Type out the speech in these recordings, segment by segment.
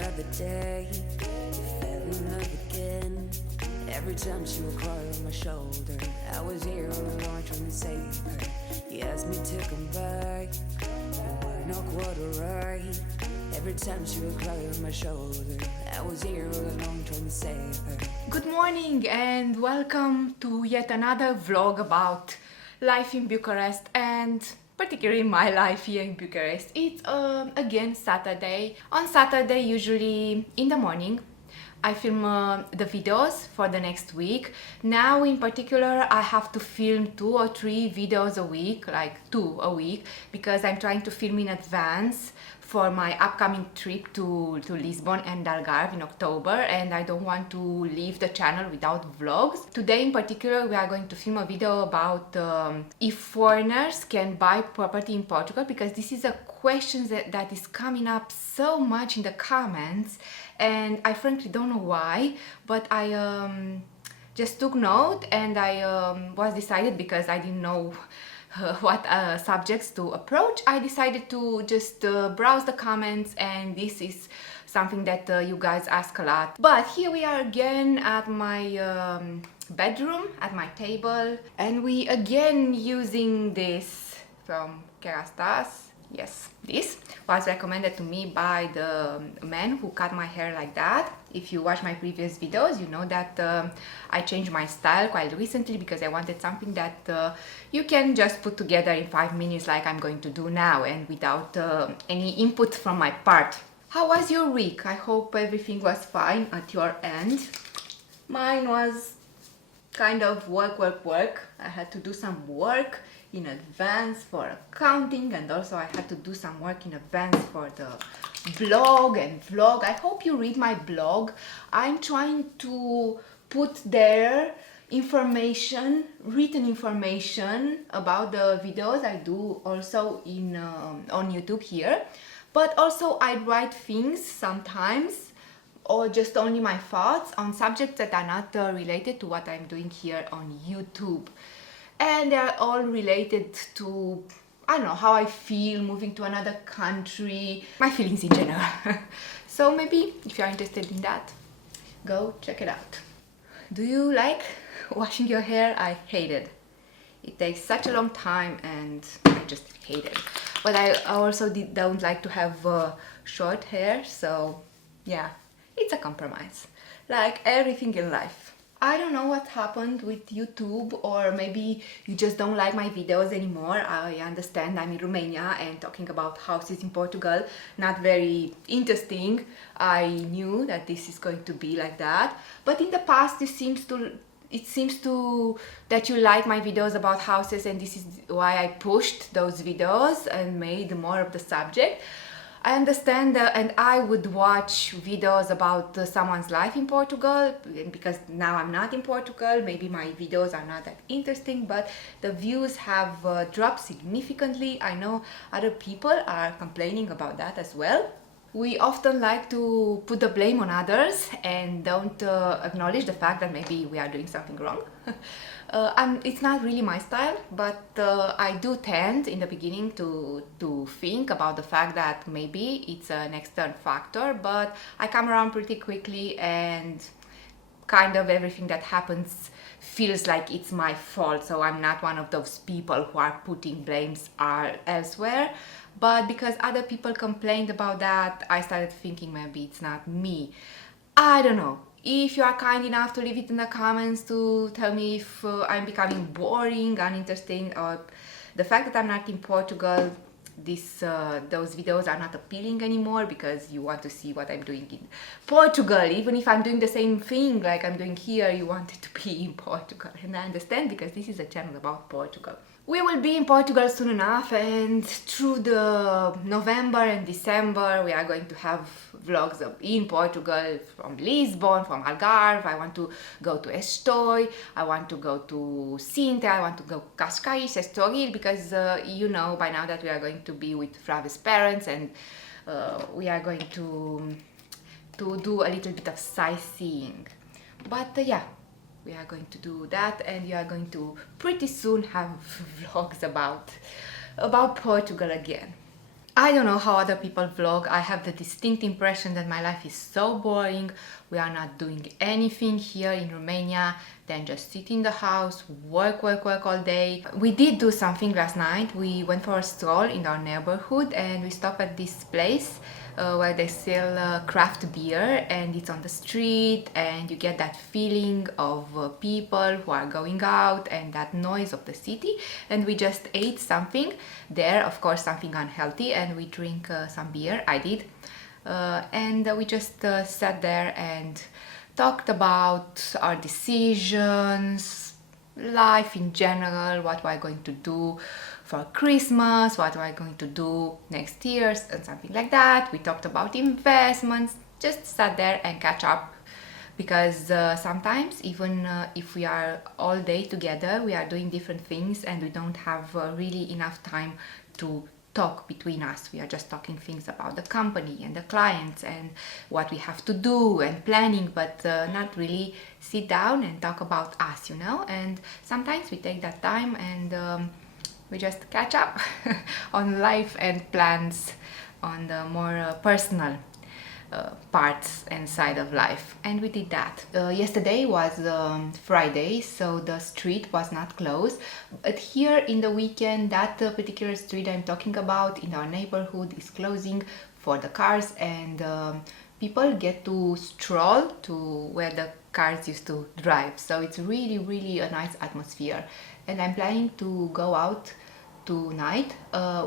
other day, fell in love again. Every time she would cry on my shoulder, I was here all along trying to save her. You asked me to come back, you were not quite alright. Every time she would cry on my shoulder, I was here all along trying to save her. Good morning and welcome to yet another vlog about life in Bucharest and particularly my life here in Bucharest. It's again Saturday. On Saturday, usually in the morning, I film the videos for the next week. Now in particular I have to film 2 or 3 videos a week, like 2 a week, because I'm trying to film in advance for my upcoming trip to Lisbon and Algarve in October, and I don't want to leave the channel without vlogs. Today in particular we are going to film a video about if foreigners can buy property in Portugal, because this is a question that is coming up so much in the comments, and I frankly don't know why, but I just took note and I was decided, because I didn't know what subjects to approach. I decided to just browse the comments, and this is something that you guys ask a lot. But here we are again at my bedroom, at my table, and we again using this from Kerastas. Yes, this was recommended to me by the man who cut my hair like that. If you watch my previous videos, you know that I changed my style quite recently because I wanted something that you can just put together in 5 minutes like I'm going to do now, and without any input from my part. How was your week? I hope everything was fine at your end. Mine was kind of work. I had to do some work in advance for accounting, and also I had to do some work in advance for the blog and vlog. I hope you read my blog. I'm trying to put there information, written information about the videos I do also in on YouTube here, but also I write things sometimes, or just only my thoughts on subjects that are not related to what I'm doing here on YouTube. And they're all related to, I don't know, how I feel moving to another country, my feelings in general. So maybe if you're interested in that, go check it out. Do you like washing your hair? I hate it. It takes such a long time and I just hate it. But I also don't like to have short hair, so yeah, it's a compromise, like everything in life. I don't know what happened with YouTube, or maybe you just don't like my videos anymore. I understand I'm in Romania and talking about houses in Portugal, not very interesting. I knew that this is going to be like that, but in the past it seems that you like my videos about houses, and this is why I pushed those videos and made more of the subject. I understand and I would watch videos about someone's life in Portugal, because now I'm not in Portugal. Maybe my videos are not that interesting, but the views have dropped significantly. I know other people are complaining about that as well. We often like to put the blame on others and don't acknowledge the fact that maybe we are doing something wrong. It's not really my style, but I do tend in the beginning to think about the fact that maybe it's an external factor, but I come around pretty quickly, and kind of everything that happens feels like it's my fault. So I'm not one of those people who are putting blames elsewhere. But because other people complained about that, I started thinking maybe it's not me. I don't know. If you are kind enough to leave it in the comments to tell me if I'm becoming boring, uninteresting, or the fact that I'm not in Portugal, those videos are not appealing anymore because you want to see what I'm doing in Portugal. Even if I'm doing the same thing like I'm doing here, you want it to be in Portugal. And I understand, because this is a channel about Portugal. We will be in Portugal soon enough, and through the November and December we are going to have vlogs in Portugal, from Lisbon, from Algarve. I want to go to Estoril, I want to go to Sintra, I want to go Cascais, Estoril, because you know by now that we are going to be with Flavi's parents, and we are going to do a little bit of sightseeing. But yeah, we are going to do that, and you are going to pretty soon have vlogs about Portugal again. I don't know how other people vlog. I have the distinct impression that my life is so boring. We are not doing anything here in Romania, then just sit in the house, work all day. We did do something last night. We went for a stroll in our neighborhood and we stopped at this place where they sell craft beer, and it's on the street, and you get that feeling of people who are going out and that noise of the city. And we just ate something there, of course something unhealthy, and we drink some beer. I did. And we just sat there and talked about our decisions, life in general, what we're going to do for Christmas, what we're going to do next year, and something like that. We talked about investments, just sat there and catch up, because sometimes even if we are all day together, we are doing different things and we don't have really enough time to talk between us. We are just talking things about the company and the clients and what we have to do and planning, but not really sit down and talk about us, you know. And sometimes we take that time and we just catch up on life and plans, on the more personal parts and side of life, and we did that. Yesterday was Friday, so the street was not closed, but here in the weekend that particular street I'm talking about in our neighborhood is closing for the cars, and people get to stroll to where the cars used to drive, so it's really a nice atmosphere. And I'm planning to go out tonight.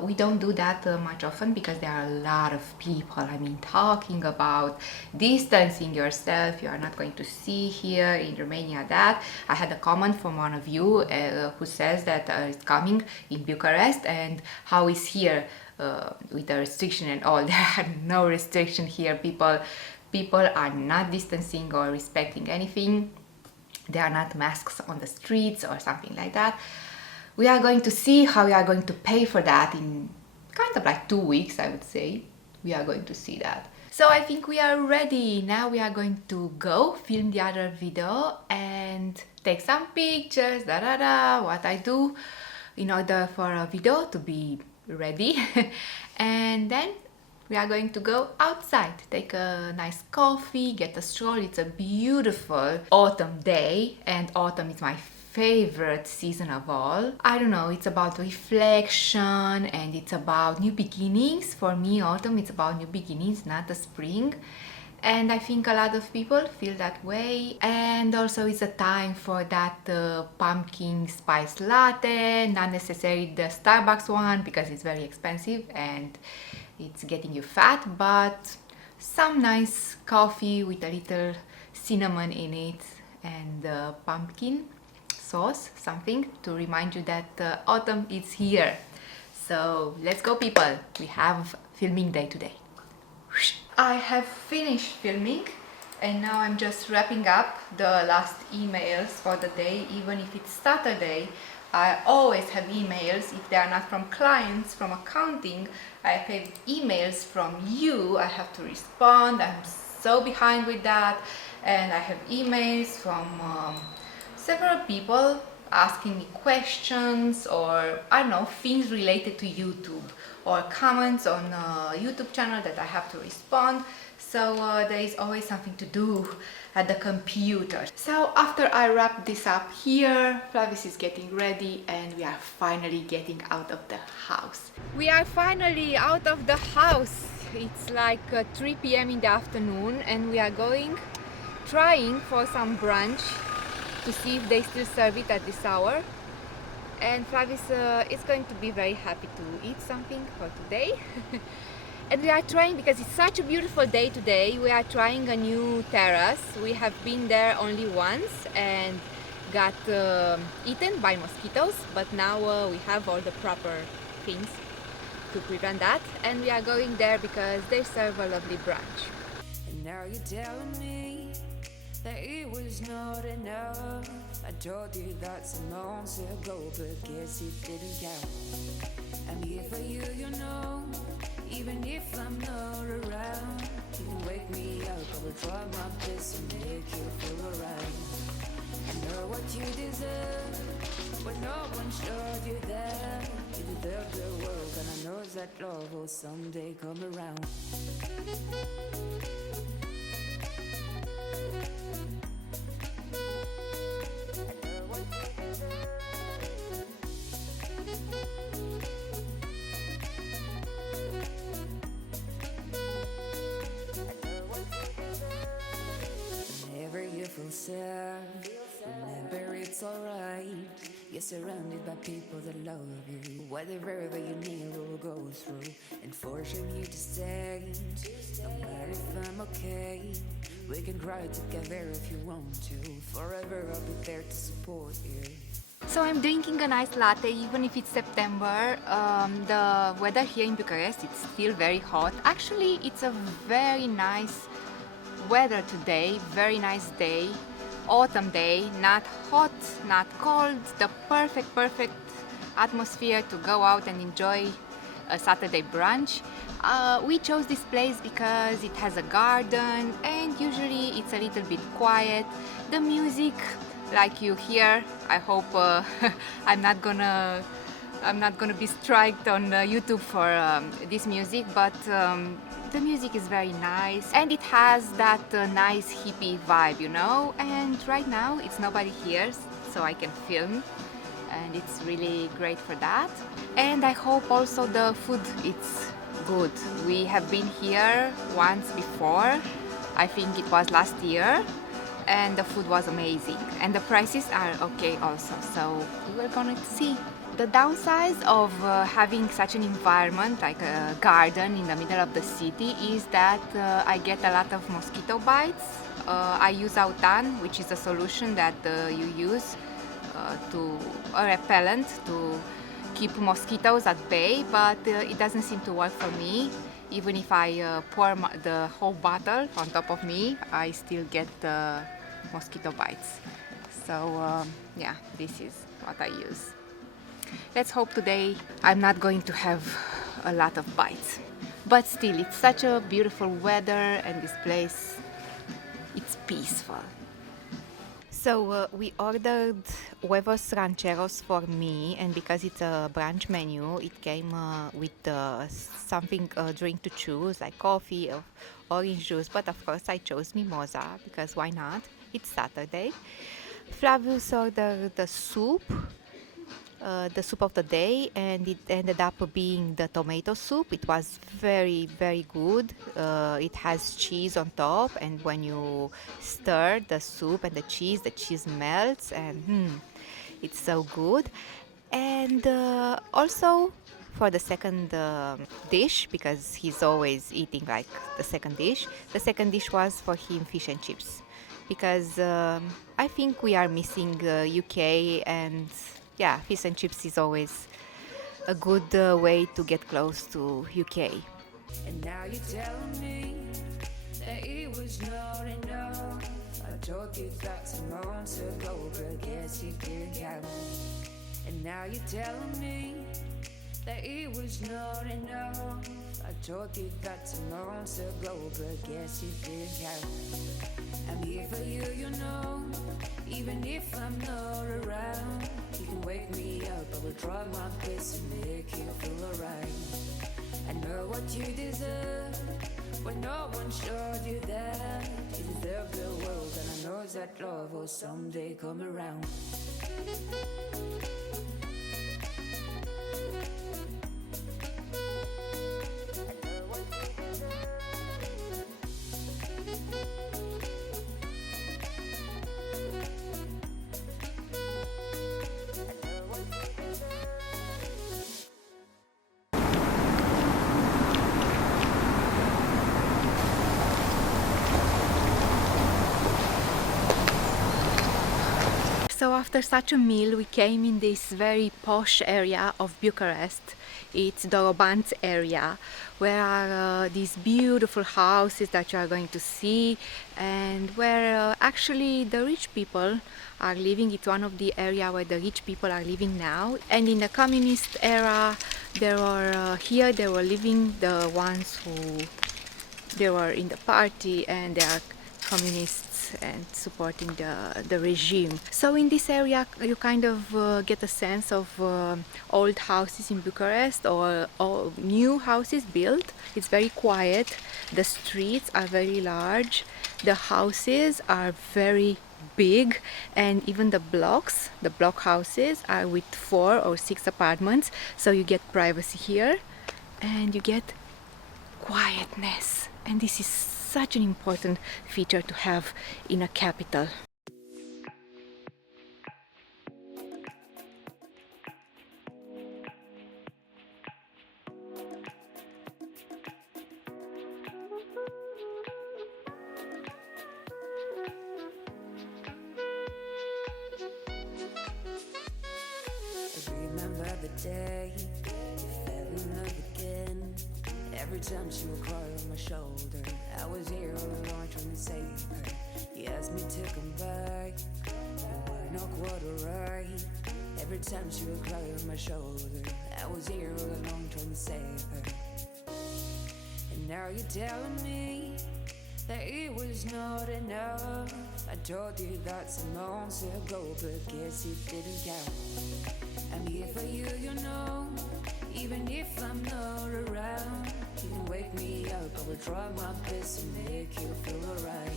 We don't do that much often because there are a lot of people. I mean, talking about distancing yourself. You are not going to see here in Romania that. I had a comment from one of you who says that it's coming in Bucharest, and how is here with the restriction and all. There are no restriction here. People are not distancing or respecting anything. There are not masks on the streets or something like that. We are going to see how we are going to pay for that in kind of like 2 weeks, I would say. We are going to see that. So I think we are ready. Now we are going to go film the other video and take some pictures, what I do in order for a video to be ready. And then we are going to go outside, take a nice coffee, get a stroll. It's a beautiful autumn day, and autumn is my favorite season of all. I don't know, it's about reflection and it's about new beginnings. For me, autumn, it's about new beginnings, not the spring. And I think a lot of people feel that way. And also it's a time for that pumpkin spice latte, not necessarily the Starbucks one because it's very expensive and it's getting you fat, but some nice coffee with a little cinnamon in it and pumpkin sauce, something to remind you that autumn is here. So let's go, people. We have filming day today. I have finished filming and now I'm just wrapping up the last emails for the day. Even if it's Saturday, I always have emails. If they are not from clients, from accounting, I have emails from you. I have to respond. I'm so behind with that. And I have emails from several people asking me questions, or I don't know, things related to YouTube, or comments on a YouTube channel that I have to respond. So there is always something to do at the computer. So after I wrap this up here, Flavis is getting ready and we are finally getting out of the house. We are finally out of the house. It's like 3 p.m. in the afternoon and we are trying for some brunch to see if they still serve it at this hour. And Flavis is going to be very happy to eat something for today. And we are trying, because it's such a beautiful day today, we are trying a new terrace. We have been there only once and got eaten by mosquitoes, but now we have all the proper things to prevent that. And we are going there because they serve a lovely brunch. And now you're telling me that it was not enough. I told you that some months ago, but guess it didn't count. I'm here for you, you know, even if I'm not around. You can wake me up, I will try my best to make you feel alright. I know what you deserve, but no one showed you that. You deserve the world, and I know knows that love will someday come around. Whenever you feel sad, remember it's alright. You're surrounded by people that love you. Whatever you need will go through and fortune you to stay. No matter if I'm okay, we can cry together if you want to. Forever I'll be there to support you. So I'm drinking a nice latte even if it's September. The weather here in Bucharest, it's still very hot. Actually, it's a very nice weather today, very nice day. Autumn day, not hot, not cold, the perfect atmosphere to go out and enjoy a Saturday brunch. We chose this place because it has a garden and usually it's a little bit quiet. The music, like you hear, I hope I'm not gonna be striked on YouTube for this music, but the music is very nice and it has that nice hippie vibe, you know. And right now it's nobody here, so I can film, and it's really great for that. And I hope also the food it's good. We have been here once before, I think it was last year, and the food was amazing and the prices are okay also, so we're gonna see. The downside of having such an environment like a garden in the middle of the city is that I get a lot of mosquito bites. I use Autan, which is a solution that you use to a repellent to keep mosquitoes at bay, but it doesn't seem to work for me. Even if I pour the whole bottle on top of me, I still get mosquito bites. So yeah, this is what I use. Let's hope today I'm not going to have a lot of bites. But still, it's such a beautiful weather and this place, it's peaceful. So we ordered huevos rancheros for me, and because it's a brunch menu, it came with something, a drink to choose, like coffee or orange juice, but of course I chose mimosa because why not? It's Saturday. Flavius ordered the soup of the day, and it ended up being the tomato soup. It was very good. It has cheese on top, and when you stir the soup and the cheese melts, and it's so good. And also for the second dish, because he's always eating like the second dish was for him fish and chips, because I think we are missing UK, and yeah, fish and chips is always a good way to get close to UK. And now you tell me that it was not enough. I told you that some months ago, but guess you didn't count. And now you tell me that it was not enough. I told you that some months ago, but guess you didn't count. I'm here for you, you know, even if I'm not around. You can wake me up, I will try my best to make you feel alright. I know what you deserve, when no one showed you that. You deserve the world, and I know that love will someday come around. So after such a meal, we came in this very posh area of Bucharest. It's Dorobanți area, where are these beautiful houses that you are going to see, and where actually the rich people are living. It's one of the area where the rich people are living now. And in the communist era, there were here they were living the ones who they were in the party, and they are communists and supporting the regime. So in this area you kind of get a sense of old houses in Bucharest or new houses built. It's very quiet, the streets are very large, the houses are very big, and even the block houses are with 4 or 6 apartments, so you get privacy here and you get quietness, and this is such an important feature to have in a capital. Remember the day you fell in love again. Every time she would cry on my shoulder, I was here all alone trying to save her. You asked me to come back, you were not quite alright. Every time she would cry on my shoulder, I was here all alone trying to save her. And now you're telling me that it was not enough. I told you that some months ago, but guess it didn't count. I'm here for you, you know, even if I'm not around. You can wake me up, I will try my best to make you feel alright.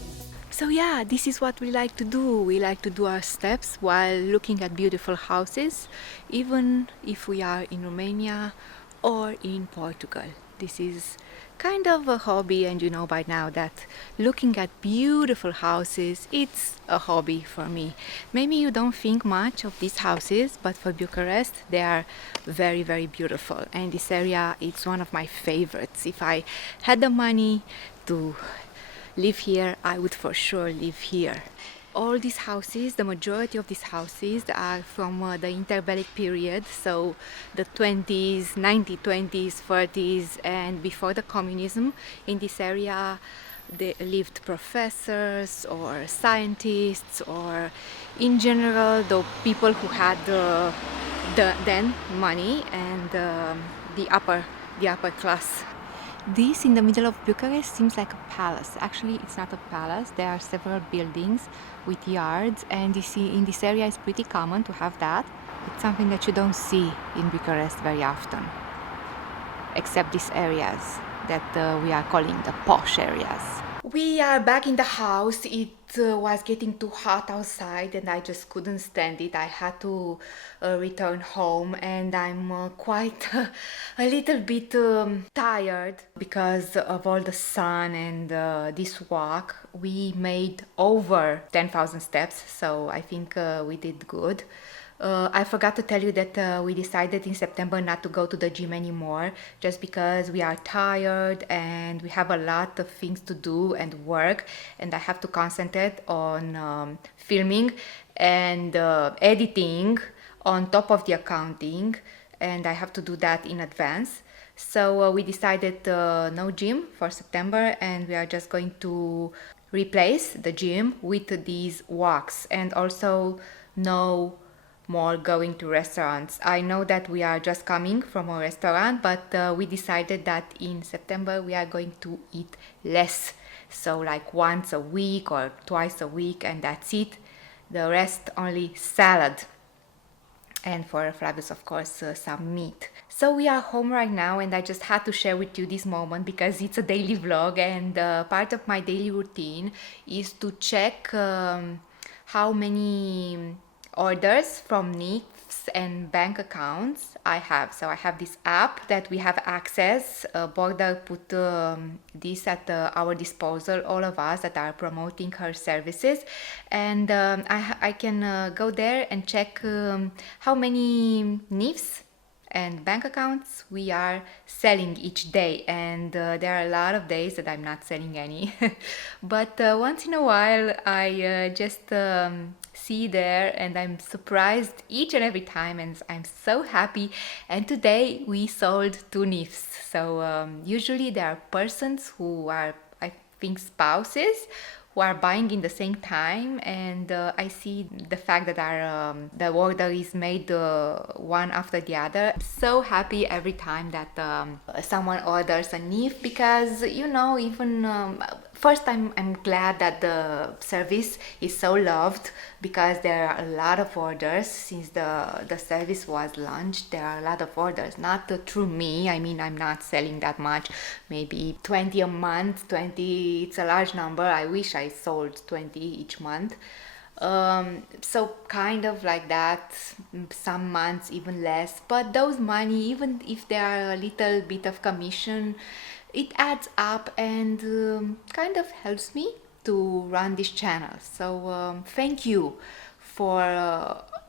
So yeah, this is what we like to do. We like to do our steps while looking at beautiful houses, even if we are in Romania or in Portugal. This is kind of a hobby, and you know by now that looking at beautiful houses, it's a hobby for me. Maybe you don't think much of these houses, but for Bucharest they are very, very beautiful, and this area is one of my favorites. If I had the money to live here, I would for sure live here. All these houses, the majority of these houses are from the interbellic period, so the 20s, 1920s, 30s, and before the communism. In this area they lived professors or scientists, or in general the people who had the then money and the upper class. This in the middle of Bucharest seems like a palace. Actually, it's not a palace. There are several buildings with yards, and in this area it's pretty common to have that. It's something that you don't see in Bucharest very often, except these areas that we are calling the posh areas. We are back in the house. It was getting too hot outside and I just couldn't stand it. I had to return home, and I'm quite a little bit tired because of all the sun and this walk. We made over 10,000 steps, so I think we did good. I forgot to tell you that we decided in September not to go to the gym anymore, just because we are tired and we have a lot of things to do and work, and I have to concentrate on filming and editing on top of the accounting, and I have to do that in advance. So we decided no gym for September, and we are just going to replace the gym with these walks, and also no more going to restaurants. I know that we are just coming from a restaurant, but we decided that in September we are going to eat less, so like once a week or twice a week, and that's it. The rest only salad, and for Flavius of course some meat. So we are home right now, and I just had to share with you this moment because it's a daily vlog, and part of my daily routine is to check how many orders from NIFs and bank accounts I have. So I have this app that we have access. Bogda put this at our disposal, all of us that are promoting her services, and I can go there and check how many NIFs and bank accounts we are selling each day, and there are a lot of days that I'm not selling any but once in a while I just see there, and I'm surprised each and every time, and I'm so happy. And today we sold 2 NIFs. So usually there are persons who are, I think, spouses who are buying in the same time, and I see the fact that our the order is made one after the other. I'm so happy every time that someone orders a NIF, because you know, even First, I'm glad that the service is so loved, because there are a lot of orders since the service was launched. There are a lot of orders, not through me. I mean, I'm not selling that much, maybe 20 a month. 20, it's a large number. I wish I sold 20 each month. So kind of like that, some months even less, but those money, even if there are a little bit of commission, it adds up and kind of helps me to run this channel. So thank you for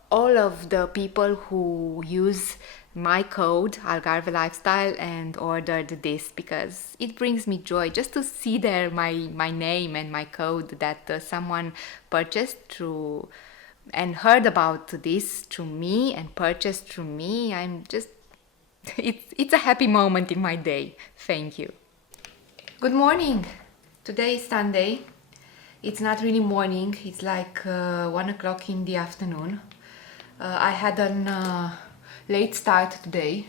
all of the people who use my code Algarve Lifestyle and ordered this, because it brings me joy just to see there my name and my code that someone purchased through and heard about this through me and purchased through me. I'm just it's a happy moment in my day. Thank you. Good morning. Today is Sunday. It's not really morning, it's like 1 o'clock in the afternoon. I had a late start today,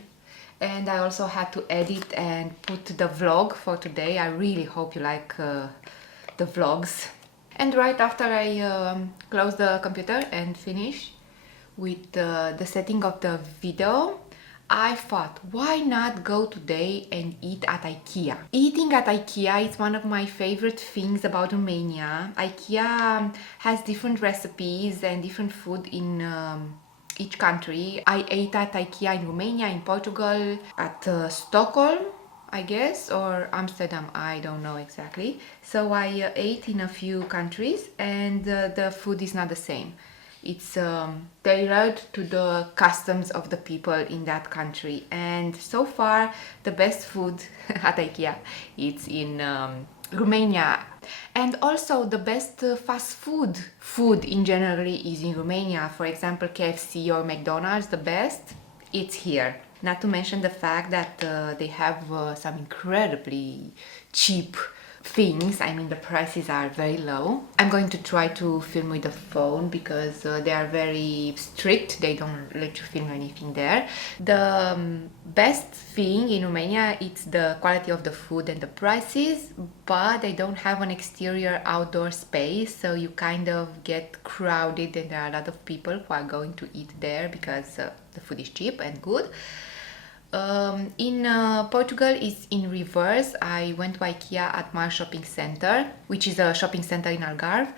and I also had to edit and put the vlog for today. I really hope you like the vlogs. And right after I close the computer and finish with the setting of the video, I thought, why not go today and eat at Ikea? Eating at Ikea is one of my favorite things about Romania. Ikea has different recipes and different food in each country. I ate at Ikea in Romania, in Portugal, at Stockholm, I guess, or Amsterdam, I don't know exactly. So I ate in a few countries, and the food is not the same. It's tailored to the customs of the people in that country, and so far the best food at Ikea it's in Romania. And also the best fast food in general is in Romania. For example, KFC or McDonald's, the best, it's here. Not to mention the fact that they have some incredibly cheap things. I mean, the prices are very low. I'm going to try to film with the phone because they are very strict. They don't let you film anything there. The best thing in Romania is the quality of the food and the prices, but they don't have an exterior outdoor space, so you kind of get crowded and there are a lot of people who are going to eat there because the food is cheap and good. In Portugal it's in reverse. I went to Ikea at my shopping center, which is a shopping center in Algarve,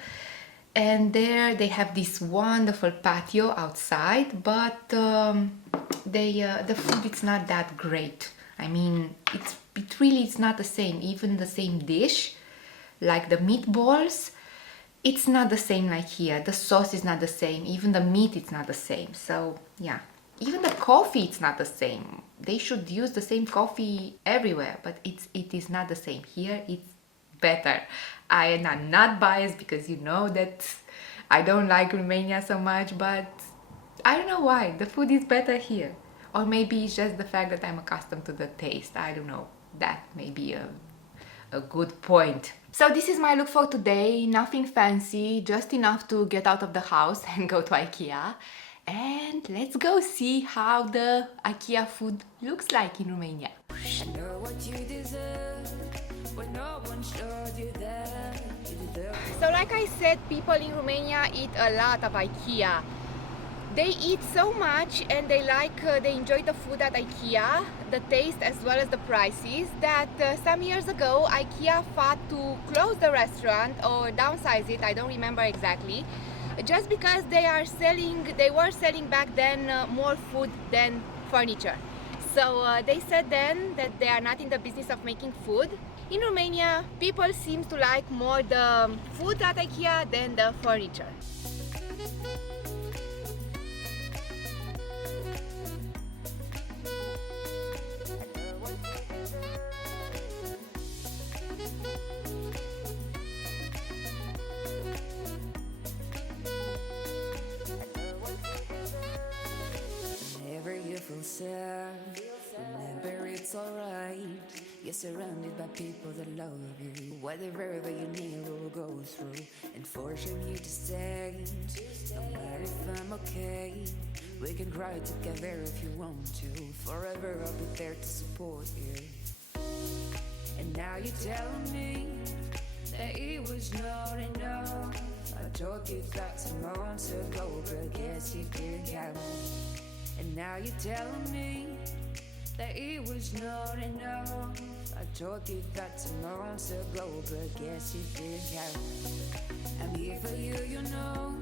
and there they have this wonderful patio outside, but the food it's not that great. I mean, it really is not the same. Even the same dish, like the meatballs, it's not the same like here. The sauce is not the same. Even the meat it's not the same. So yeah. Even the coffee, it's not the same. They should use the same coffee everywhere, but it is not the same. Here, it's better. I am not biased because you know that I don't like Romania so much, but I don't know why. The food is better here. Or maybe it's just the fact that I'm accustomed to the taste. I don't know. That may be a good point. So this is my look for today. Nothing fancy, just enough to get out of the house and go to Ikea. And let's go see how the Ikea food looks like in Romania. So like I said, people in Romania eat a lot of Ikea. They eat so much and they enjoy the food at Ikea, the taste as well as the prices, that some years ago Ikea thought to close the restaurant or downsize it, I don't remember exactly, just because they were selling back then more food than furniture. So they said then that they are not in the business of making food. In Romania, people seem to like more the food at Ikea than the furniture. Sad. Remember, it's alright. You're surrounded by people that love you. Whatever you need will go through and forcing you to stay. No matter if I'm okay, we can cry together if you want to. Forever I'll be there to support you. And now you're telling me that it was not enough. I told you that some months ago, but guess you didn't count. And now you're telling me that it was not enough. I told you that some months ago, but guess you didn't count. I'm here for you, you know,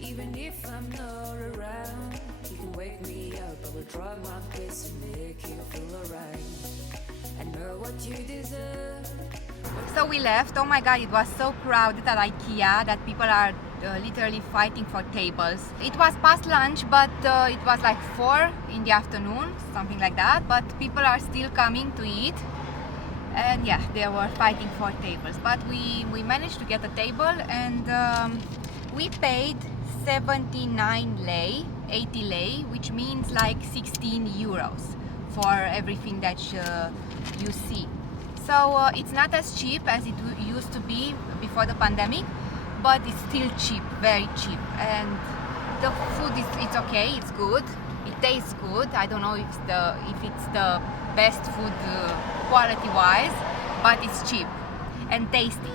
even if I'm not around. You can wake me up, I will try my best to make you feel alright. I know what you deserve. So we left. Oh my god, it was so crowded at Ikea that people are literally fighting for tables. It was past lunch, but it was like 4 in the afternoon, something like that. But people are still coming to eat. And yeah, they were fighting for tables. But we managed to get a table, and we paid 79 lei, 80 lei, which means like 16 euros for everything that you see. So it's not as cheap as it used to be before the pandemic, but it's still cheap, very cheap. And the food it's okay, it's good, it tastes good. I don't know if it's the best food quality wise, but it's cheap and tasty.